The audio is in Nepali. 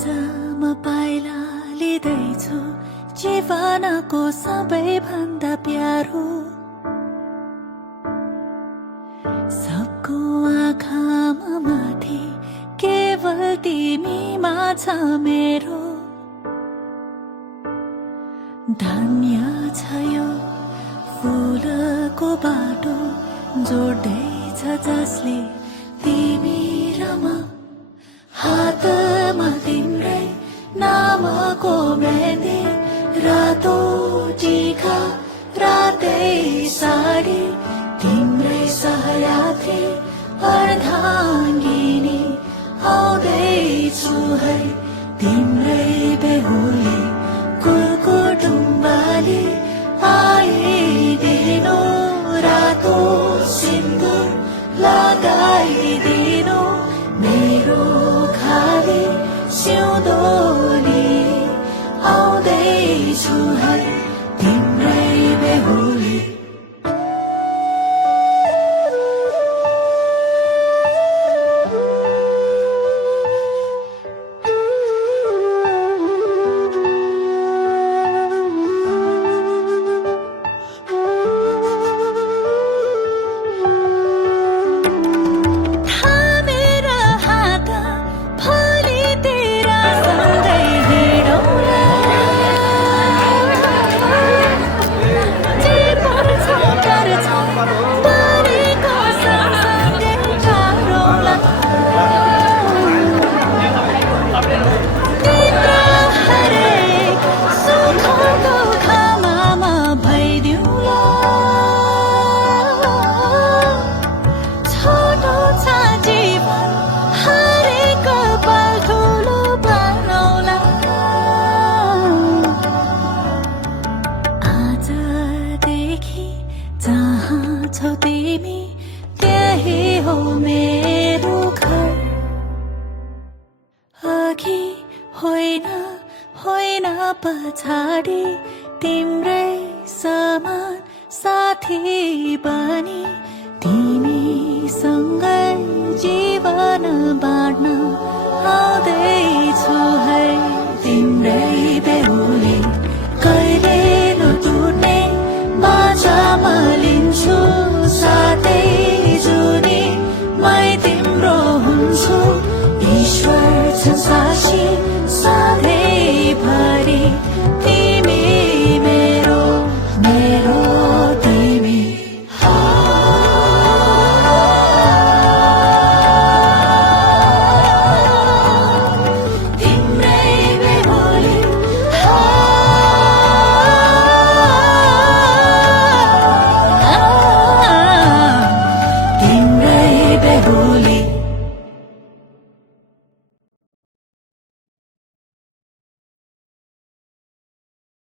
आज म पाइला लिँदैछु जीवनको सबैभन्दा प्यारो सबको आँखामा माथि केवल तिमीमा छ मेरो धन्य छ यो फुलको बाटो जोड्दैछ जसले तिमी र म हातमा तिम्रै नामको मेहन्दी रातो टीका रातै साडी तिम्रै सहयात्री अर्धाङ्गिनी आउँदैछु है तिम्रै बेहुली कुलकुटुम्बाली आइदिनु रातो सिन्दुर लगाइदिनु मेरो खाली सिउँदोली आउँदैछु है तिम्रै बेहुली छौ तिमी त्यही हो मेरो घर अघि होइन होइन पछाडि तिम्रै समान साथी बनी तिमीसँग